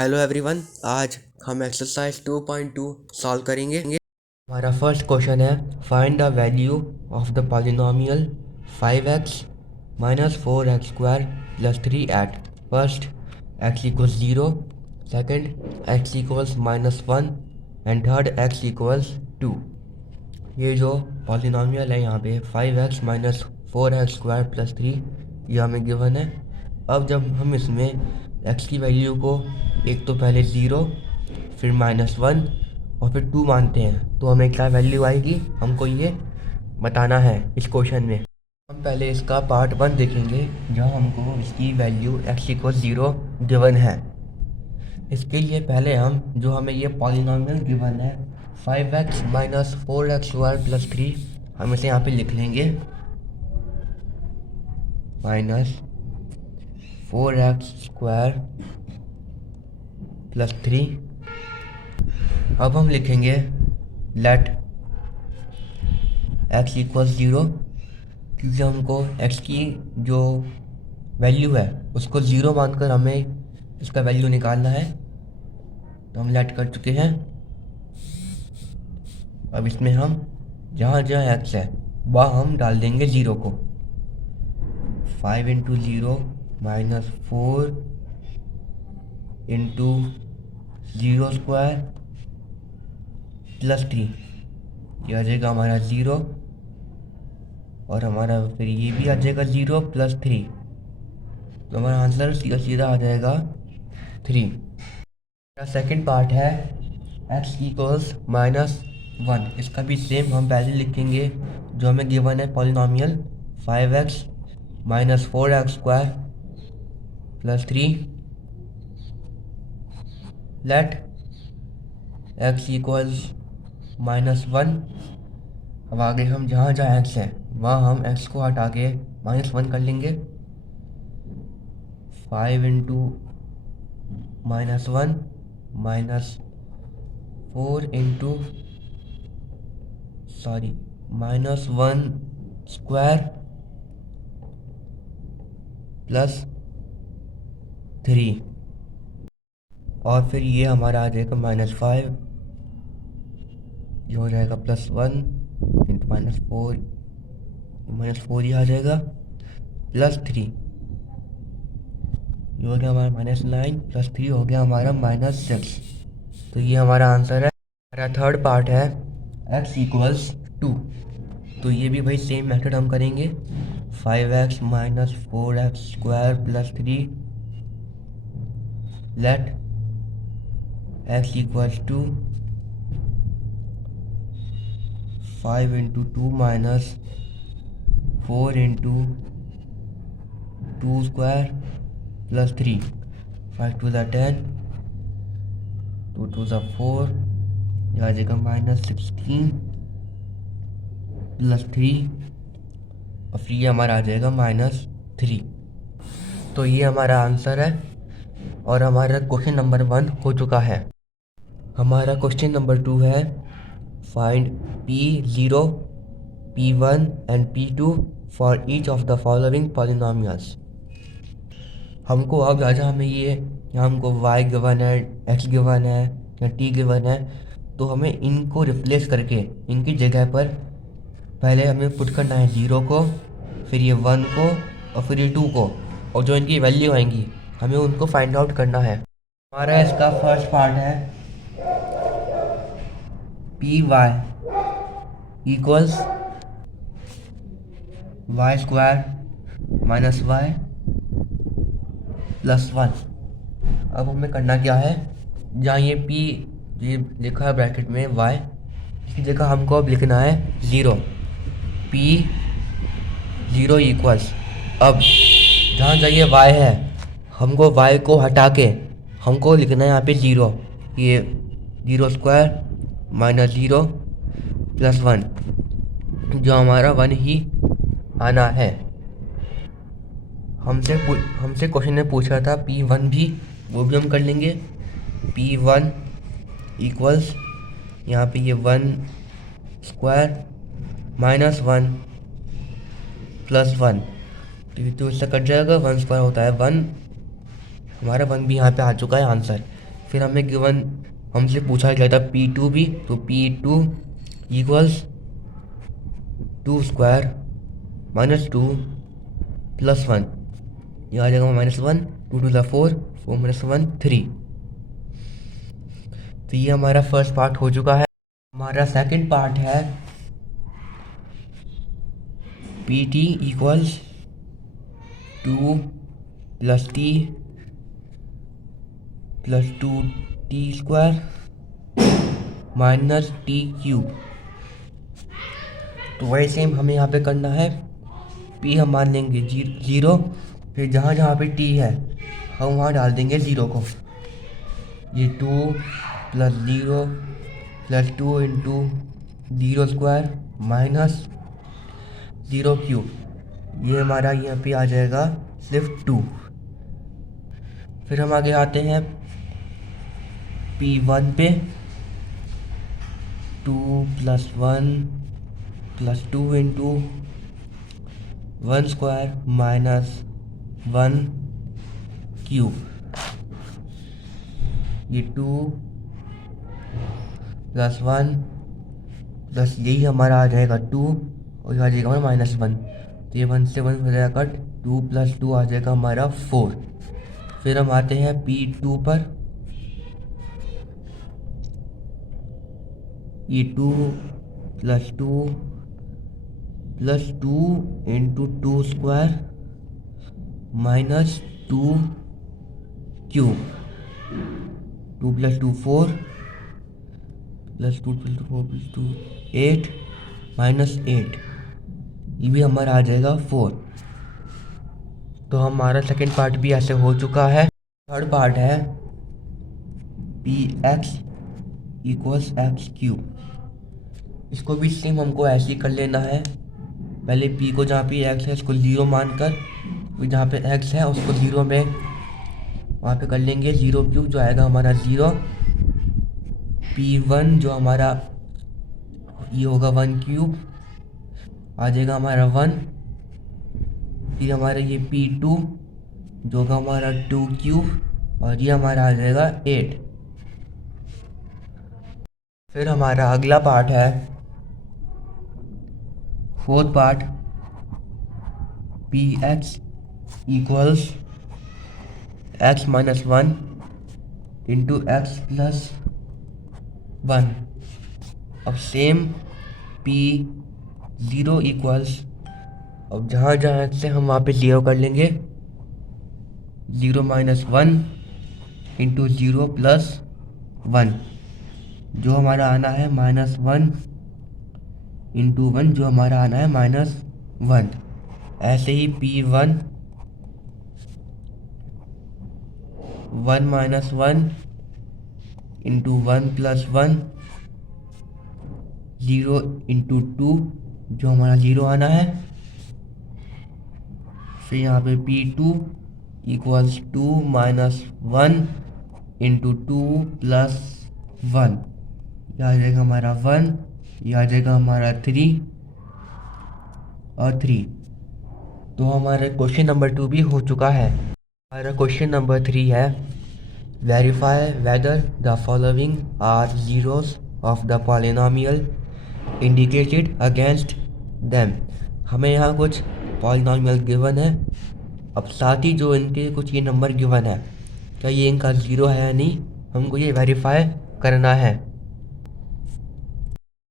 Hello everyone, आज हम exercise 2.2 solve करेंगे। हमारा फर्स्ट क्वेश्चन है, find the value of the polynomial 5x minus 4x square plus 3 at first x equals 0, second x equals -1 and third x equals 2। ये जो polynomial है यहाँ पे 5x minus 4x square plus 3, ये हमें गिवन है। अब जब हम इसमें x की वैल्यू को एक तो पहले 0 फिर -1 और फिर 2 मानते हैं तो हमें क्या वैल्यू आएगी, हमको ये बताना है इस क्वेश्चन में। हम पहले इसका पार्ट 1 देखेंगे जहाँ हमको इसकी वैल्यू x इक्वल 0 गिवन है। इसके लिए पहले हम जो हमें ये पॉलिनोमियल गिवन है 5x minus 4x square plus 3, हम इसे यहाँ पे लिख लेंगे माइनस 4x स्क्वायर प्लस 3। अब हम लिखेंगे लेट x इक्वल 0, क्योंकि हमको x की जो वैल्यू है उसको 0 मानकर हमें इसका वैल्यू निकालना है, तो हम लेट कर चुके हैं। अब इसमें हम जहाँ जहाँ x है वहाँ हम डाल देंगे 0 को। 5 into 0 minus 4 into 0 square plus 3, ये आ जाएगा हमारा 0 और हमारा फिर ये भी आ जाएगा 0 प्लस 3, तो हमारा आंसर सीधा सीधा आ जाएगा 3। सेकेंड पार्ट है x इक्वल्स -1, इसका भी सेम हम पहले लिखेंगे जो हमें गिवन है polynomial 5x minus 4x square plus 3 let x equals -1। अब आगे हम जहाँ जहाँ x है वहाँ हम x को हटा के -1 कर लेंगे। 5 into -1 minus 4 into -1 square plus 3, और फिर ये हमारा आ जाएगा -5, ये हो जाएगा +1 इंटू -4 ही आ जाएगा प्लस 3, ये हो गया हमारा -9 प्लस 3 हो गया हमारा -6। तो ये हमारा आंसर है। हमारा थर्ड पार्ट है x इक्वल्स 2, तो ये भी भाई सेम मेथड हम करेंगे। 5x minus 4x square plus 3 let x equals 2 5 into 2 minus 4 into 2 square plus 3, 5 twos are 10, 2 to ज़ा 4, यह आ जाएगा -16 प्लस 3 और फिर ये हमारा आ जाएगा -3। तो ये हमारा आंसर है और हमारा क्वेश्चन नंबर 1 हो चुका है। हमारा क्वेश्चन नंबर 2 है, find P0, P1 and P2 for each of the following polynomials. हमको अब राजा हमें ये यहाँ हमको y गिवन है, x गिवन है या t गिवन है, तो हमें इनको रिप्लेस करके इनकी जगह पर पहले हमें पुट करना है 0 को, फिर ये 1 को और फिर ये 2 को, और जो इनकी वैल्यू आएंगी हमें उनको फाइंड आउट करना है। हमारा इसका फर्स्ट पार्ट है p y equals y square minus y plus 1। अब हमें करना क्या है, जहाँ ये पी ये लिखा है ब्रैकेट में y, इसकी जगह हमको अब लिखना है 0, P0 इक्वल्स, अब जहाँ जाइए y है हमको y को हटा के हमको लिखना है यहाँ पे 0, ये 0 स्क्वायर माइनस 0 प्लस 1, जो हमारा 1 ही आना है। हमसे क्वेश्चन ने पूछा था P1 भी, वो भी हम कर लेंगे। P1 इक्वल्स यहाँ पे ये 1 स्क्वायर माइनस 1 प्लस 1, तो इससे कट जाएगा, 1 स्क्वायर होता है 1, हमारा 1 भी यहाँ पे आ चुका है आंसर। फिर हमें गिवन हमसे पूछा गया था P2 भी, तो P2 equals 2 square minus 2 plus 1, यह आ जाएगा -1, 2 टू द 4, 4 माइनस 1 3। तो ये हमारा फर्स्ट पार्ट हो चुका है। हमारा सेकंड पार्ट है PT equals 2 plus T plus 2T square minus T cube. तो वही सेम हमें यहाँ पे करना है। P हम मान लेंगे 0, फिर जहाँ जहाँ पे T है हम वहाँ डाल देंगे 0 को। ये 2 plus 0 plus 2 into 0 square minus 0 cube, ये हमारा यहाँ पे आ जाएगा सिर्फ 2। फिर हम आगे आते हैं P1 पे, 2 plus 1 plus 2 into 1 square minus 1 cube, ये 2 प्लस 1 प्लस यही हमारा आ जाएगा 2 और ये आ जाएगा हमारा -1, तो ये 1 से 1 हो जाएगा कट, 2 प्लस 2 आ जाएगा हमारा 4। फिर हम आते हैं P2 पर, ये 2 plus 2 plus 2 into 2 square minus 2 cube, 2 plus 2 4 plus 2 plus 2 4 plus 2 8 minus 8, ये भी हमारा आ जाएगा 4। तो हमारा सेकंड पार्ट भी ऐसे हो चुका है। थर्ड पार्ट है Px इक्वल्स एक्स क्यूब। इसको भी सेम हमको ऐसे ही कर लेना है। पहले P को जहाँ पे x है उसको 0 मानकर, फिर जहाँ पे x है उसको 0 में वहाँ पे कर लेंगे 0 क्यूब, जो आएगा हमारा 0। P1 जो हमारा ये होगा 1 क्यूब, आ जाएगा हमारा 1। फिर हमारा ये P2 जो होगा हमारा 2 क्यूब, और ये हमारा आ जाएगा 8। फिर हमारा अगला पार्ट है fourth part, Px equals x minus 1 into x plus 1। अब सेम P0 इक्वल्स, अब जहाँ जहाँ से हम वहाँ पे 0 कर लेंगे, 0 माइनस 1 इंटू 0 प्लस 1, जो हमारा आना है -1 इंटू 1, जो हमारा आना है -1। ऐसे ही P1 1 minus 1 into 1 plus 1, 0 into 2, जो हमारा 0 आना है। फिर यहाँ पे P2 equals 2 minus 1 into 2 plus 1, यह आ जाएगा हमारा 1, यह आ जाएगा हमारा 3 और 3। तो हमारा क्वेश्चन नंबर 2 भी हो चुका है। हमारा क्वेश्चन नंबर 3 है verify whether the following are zeros of the polynomial indicated against them. हमें यहाँ कुछ पॉलिनोमियल गिवन है, अब साथ ही जो इनके कुछ ये नंबर गिवन है, क्या ये इनका 0 है या नहीं, हमको ये वेरीफाई करना है।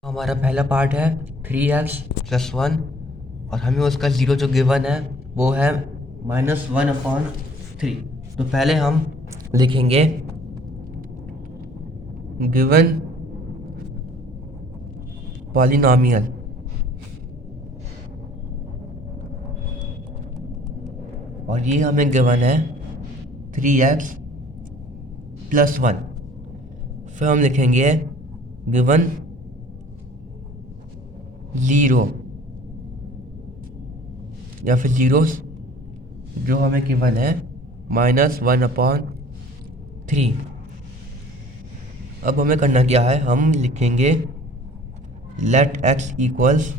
हमारा पहला पार्ट है 3x प्लस 1, और हमें उसका 0 जो गिवन है वो है -1/3। तो पहले हम लिखेंगे गिवन पॉलिनोमियल, और ये हमें गिवन है 3x प्लस 1। फिर हम लिखेंगे गिवन 0 या फिर जीरोस, जो हमें गिवन है -1/3। अब हमें करना क्या है, हम लिखेंगे लेट x इक्वल्स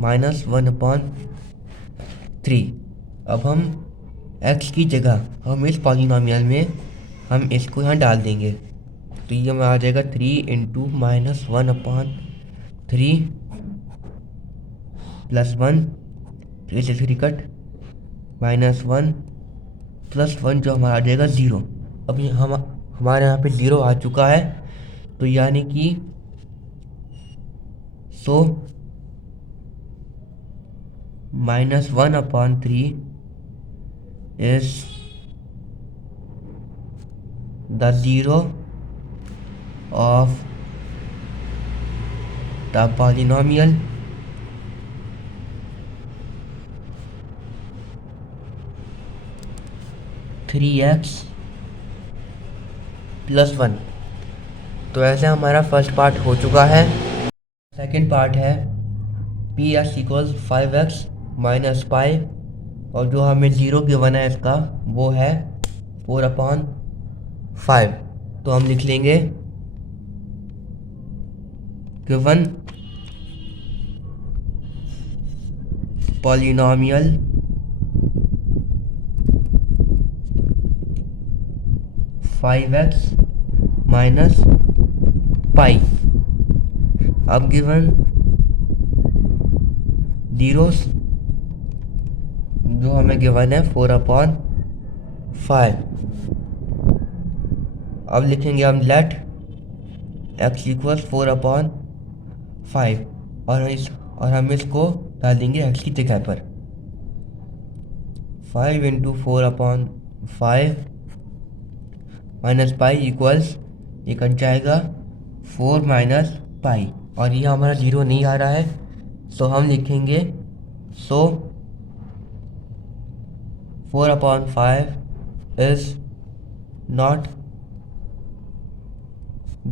-1/3। अब हम x की जगह हम इस पॉलिनोमियल में हम इसको यहाँ डाल देंगे, तो ये हमें आ जाएगा 3 इंटू -1/3 +1, 3 से 3 कट, -1 +1 जो हमारा आ जाएगा 0। अब ये हमारे यहाँ पे 0 आ चुका है, तो यानी कि -1/3 is the zero of the polynomial 3x + 1। तो ऐसे हमारा फर्स्ट पार्ट हो चुका है। सेकंड पार्ट है Px = 5x - पाई, और जो हमें 0 गिवन है इसका वो है 4/5। तो हम लिख लेंगे गिवन पॉलिनॉमियल -पाई। अब गिवन जीरोस जो हमें गिवन है 4/5। अब लिखेंगे हम लेट x = 4/5, और हम इसको डाल देंगे x की जगह पर। 5 × 4/5 - पाई इक्वल्स, ये कट जाएगा 4 - पाई, और ये हमारा 0 नहीं आ रहा है, तो हम लिखेंगे 4/5 is not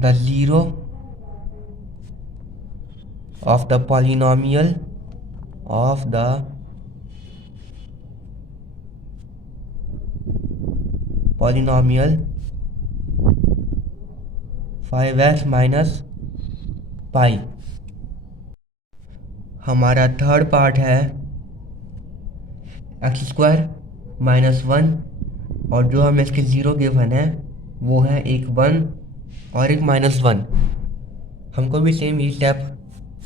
the zero of the polynomial 5x - पाई। हमारा थर्ड पार्ट है x² - 1, और जो हमें इसके 0 गिवन है वो है एक 1 और एक -1। हमको भी सेम ये स्टेप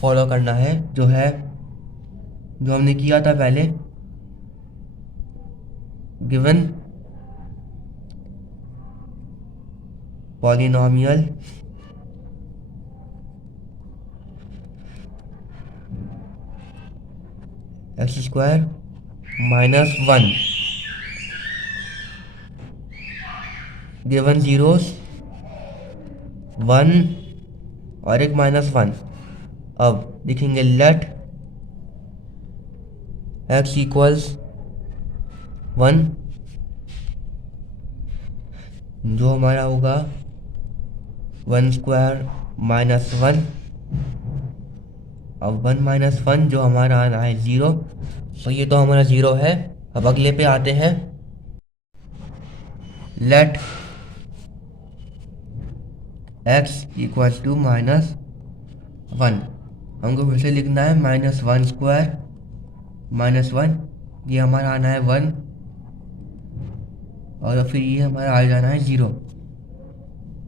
फॉलो करना है जो हमने किया था पहले। Given polynomial x² - 1 given zeros 1 और एक -1। अब लिखेंगे लेट x = 1, जो हमारा होगा 1² - 1। अब 1 - 1 जो हमारा आना है 0, तो ये तो हमारा 0 है। अब अगले पे आते हैं। लेट x = -1, हमको फिर से लिखना है -1² - 1, ये हमारा आना है 1, और फिर ये हमारा आ जाना है 0।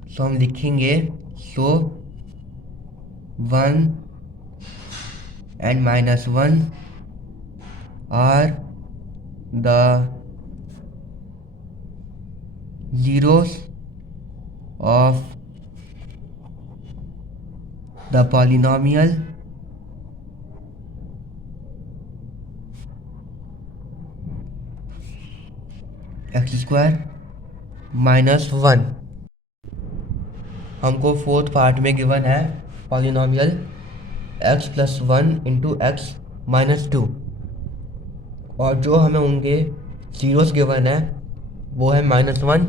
तो हम लिखेंगे 1 and -1 are the zeros of the polynomial x² - 1। हमको फोर्थ पार्ट में गिवन है पॉलिनॉमियल x + 1 × x - 2, और जो हमें उनके जीरोस गिवन है वो है -1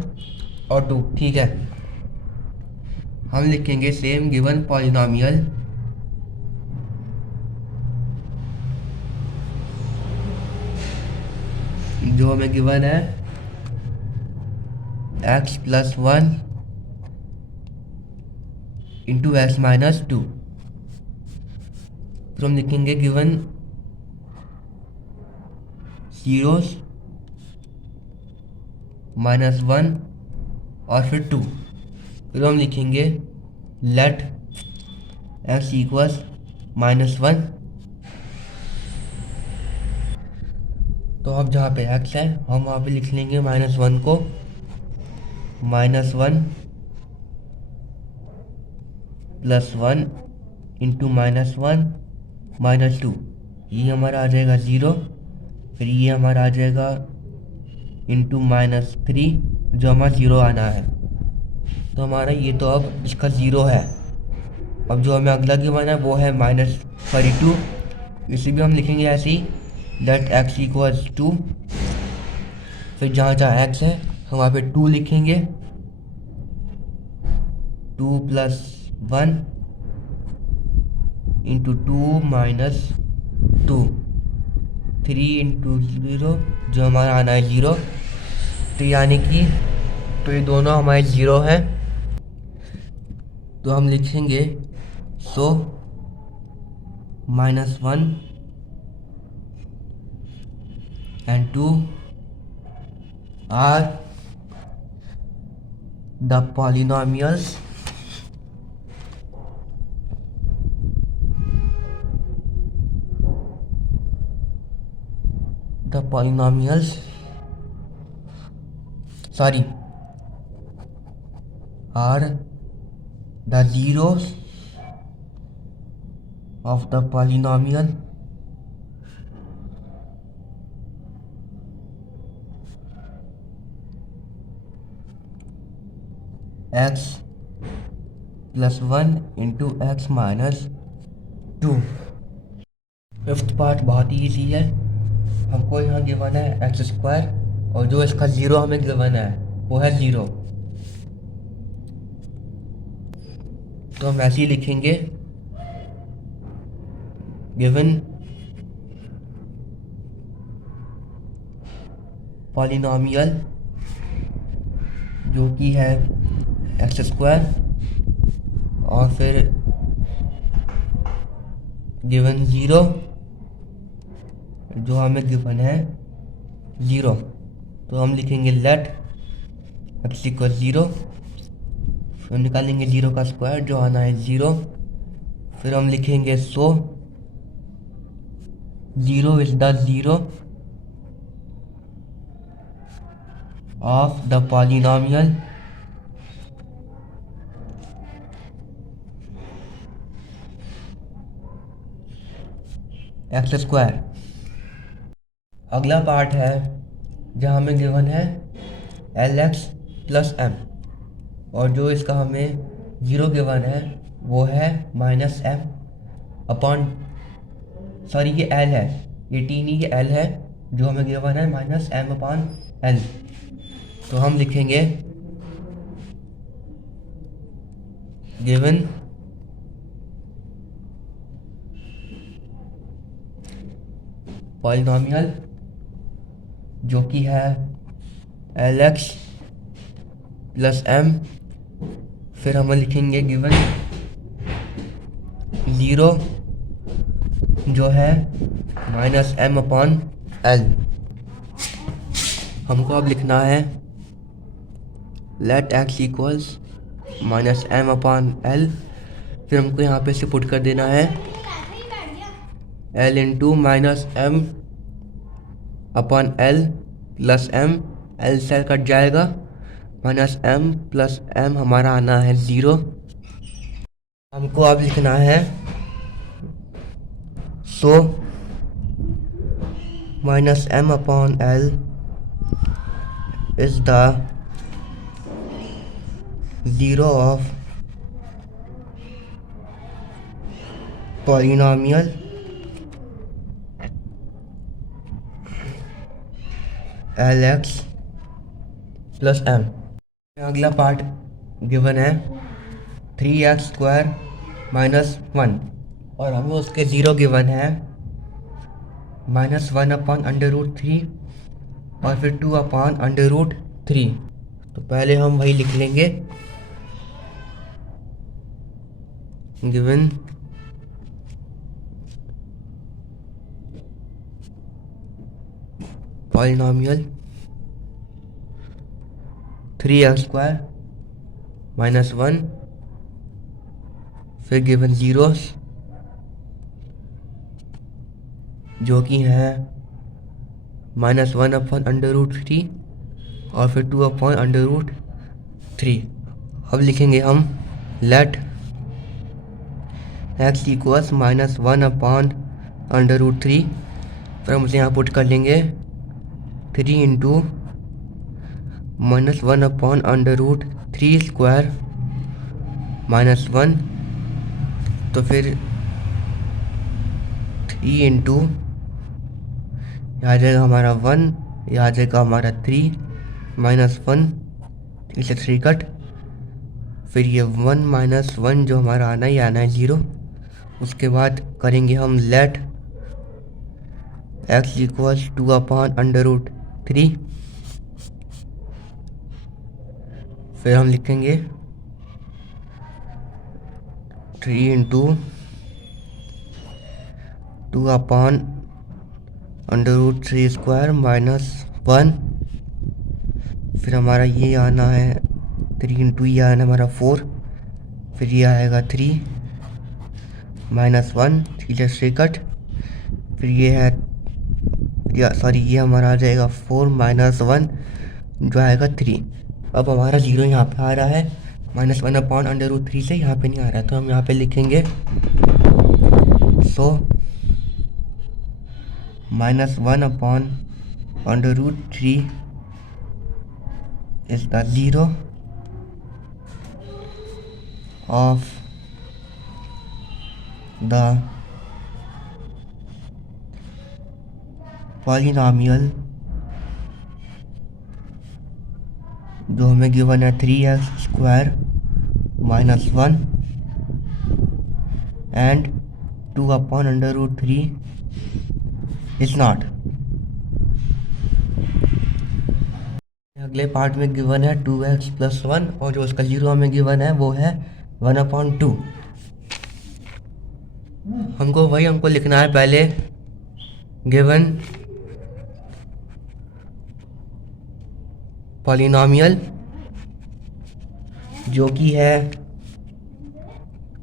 और 2। ठीक है, हम लिखेंगे सेम गिवन पॉलिनॉमियल जो हमें गिवन है x + 1 × x - 2। तो हम लिखेंगे गिवन जीरोस -1 और फिर 2। फिर हम लिखेंगे लेट x इक्वल्स -1। तो अब जहाँ पे x है हम वहाँ पे लिख लेंगे -1 को, -1 + 1 इंटू -1 -2, ये हमारा आ जाएगा 0। फिर ये हमारा आ जाएगा इंटू -3, जो हमारा 0 आना है। तो हमारा ये तो अब इसका 0 है। अब जो हमें अगला गिवन है वो है -32। इसे भी हम लिखेंगे ऐसे ही, लेट x इक्वल्स 2। फिर जहाँ जहाँ x है हम वहाँ पे 2 लिखेंगे, 2 + 1 इंटू 2 - 2, 3 इंटू 0, जो हमारा आना है 0। तो यानी कि तो ये दोनों हमारे 0 हैं। तो हम लिखेंगे सो -1 and 2 are the polynomials are the zeros of the polynomial x + 1 into x - 2। Fifth part बहुत ही ईजी है। हमको यहाँ गिवन है x² और जो इसका 0 हमें गिवन है वो है 0। तो हम ऐसे ही लिखेंगे, गिवन पॉलिनॉमियल जो कि है x², और फिर गिवन 0 जो हमें गिवन है 0। तो हम लिखेंगे लेट x इक्वल 0। फिर निकालेंगे 0 का स्क्वायर जो आना है 0। फिर हम लिखेंगे सो 0 is the 0 of the polynomial x²। अगला पार्ट है जहाँ हमें गिवन है lx + m, और जो इसका हमें 0 गिवन है वो है -m अपॉन, सॉरी ये l है, ये t नहीं, ये l है। जो हमें गिवन है -m/l। तो हम लिखेंगे गिवन पॉलिनॉमियल जो कि है lx + m। फिर हम लिखेंगे गिवन 0 जो है -m/l। हमको अब लिखना है लेट x इक्वल्स -m/l। फिर हमको यहाँ पे से पुट कर देना है l into -m/l + m, l से कट जाएगा, -m + m हमारा आना है 0। हमको अब लिखना है सो -m/l is the 0 of polynomial lx + m। अगला पार्ट गिवन है 3x² - 1, और हमें उसके 0 गिवन है -1/√3 और फिर 2/√3। तो पहले हम वही लिख लेंगे, गिवन पॉलिनॉमियल 3x² -1, फिर गिवन ज़ीरोस जो कि हैं -1/√3 और फिर 2/√3। अब लिखेंगे हम लेट x इक्वल्स -1/√3, फिर हम उसे यहाँ पुट कर लेंगे 3 इंटू -1/√3 स्क्वायर -1, तो फिर 3 इंटू यहाँ आ जाएगा हमारा 1, यहाँ आ जाएगा हमारा 3 -1, 3 से 3 कट, फिर ये 1 -1 जो हमारा आना है ये आना है 0। उसके बाद करेंगे हम लेट x इक्वल्स 2/√3, फिर हम लिखेंगे 3 इंटू 2/√3 स्क्वायर -1, फिर हमारा ये आना है 3 इंटू ये आना हमारा 4, फिर ये आएगा 3 -1, 3 से 3 कट, फिर ये है सॉरी ये हमारा आ जाएगा 4 -1 जो आएगा 3। अब हमारा 0 यहाँ पे आ रहा है, -1/√3 से यहाँ पे नहीं आ रहा है, तो हम यहाँ पे लिखेंगे सो -1/√3 is the 0 of the polynomial जो हमें गिवन है 3x² -1 एंड 2/√3 इज नॉट। अगले पार्ट में गिवन है 2x + 1 और जो उसका 0 हमें गिवन है वो है 1/2। हमको लिखना है पहले गिवन पॉलिनॉमियल जो कि है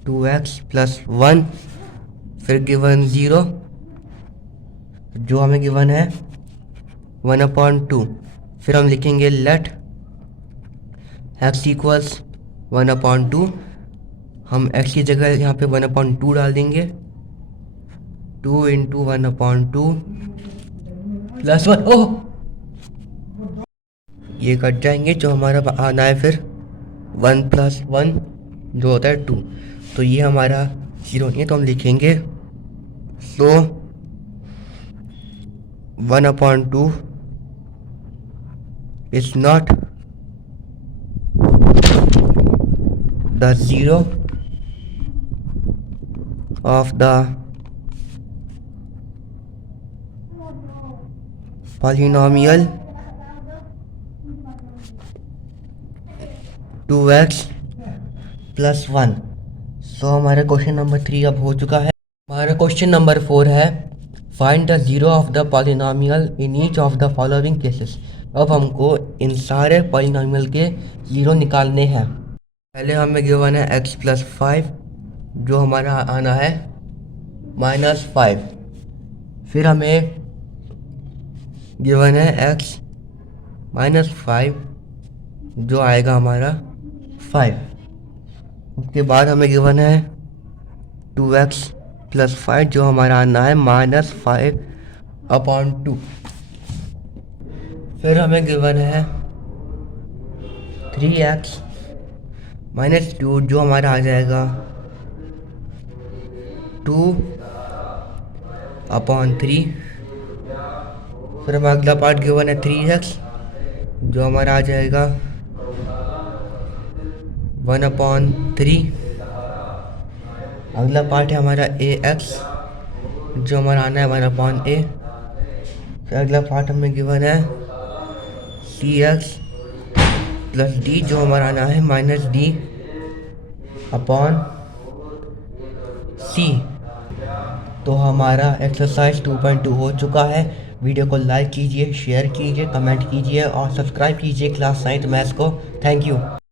2x + 1, फिर गिवन 0 जो हमें गिवन है 1/2, फिर हम लिखेंगे लेट x इक्वल्स 1/2, हम x की जगह यहाँ पे 1/2 डाल देंगे, 2 इंटू 1/2 + 1, ओह ये कट जाएंगे, जो हमारा आना है फिर 1 + 1 जो होता है 2, तो ये हमारा 0 नहीं है, तो हम लिखेंगे सो 1/2 is not the 0 of the polynomial 2x + 1। सो हमारा क्वेश्चन नंबर 3 अब हो चुका है। हमारा क्वेश्चन नंबर 4 है find the 0 of the polynomial in each of the following cases. अब हमको इन सारे पॉलिनॉमियल के 0 निकालने हैं। पहले हमें गिवन है x + 5 जो हमारा आना है -5, फिर हमें गिवन है x -5 जो आएगा हमारा 5, उसके बाद हमें गिवन है 2x + 5 जो हमारा आना है -5/2, फिर हमें गिवन है 3x - 2 जो हमारा आ जाएगा 2/3, फिर हमें अगला पार्ट गिवन है 3x जो हमारा आ जाएगा 1/3, अगला पार्ट है हमारा ax जो हमारा आना है 1/a, फिर अगला पार्ट हमें गिवन है cx + d जो हमारा आना है -d/c। तो हमारा एक्सरसाइज 2.2 हो चुका है। वीडियो को लाइक कीजिए, शेयर कीजिए, कमेंट कीजिए और सब्सक्राइब कीजिए क्लास 9 मैथ्स को। Thank you.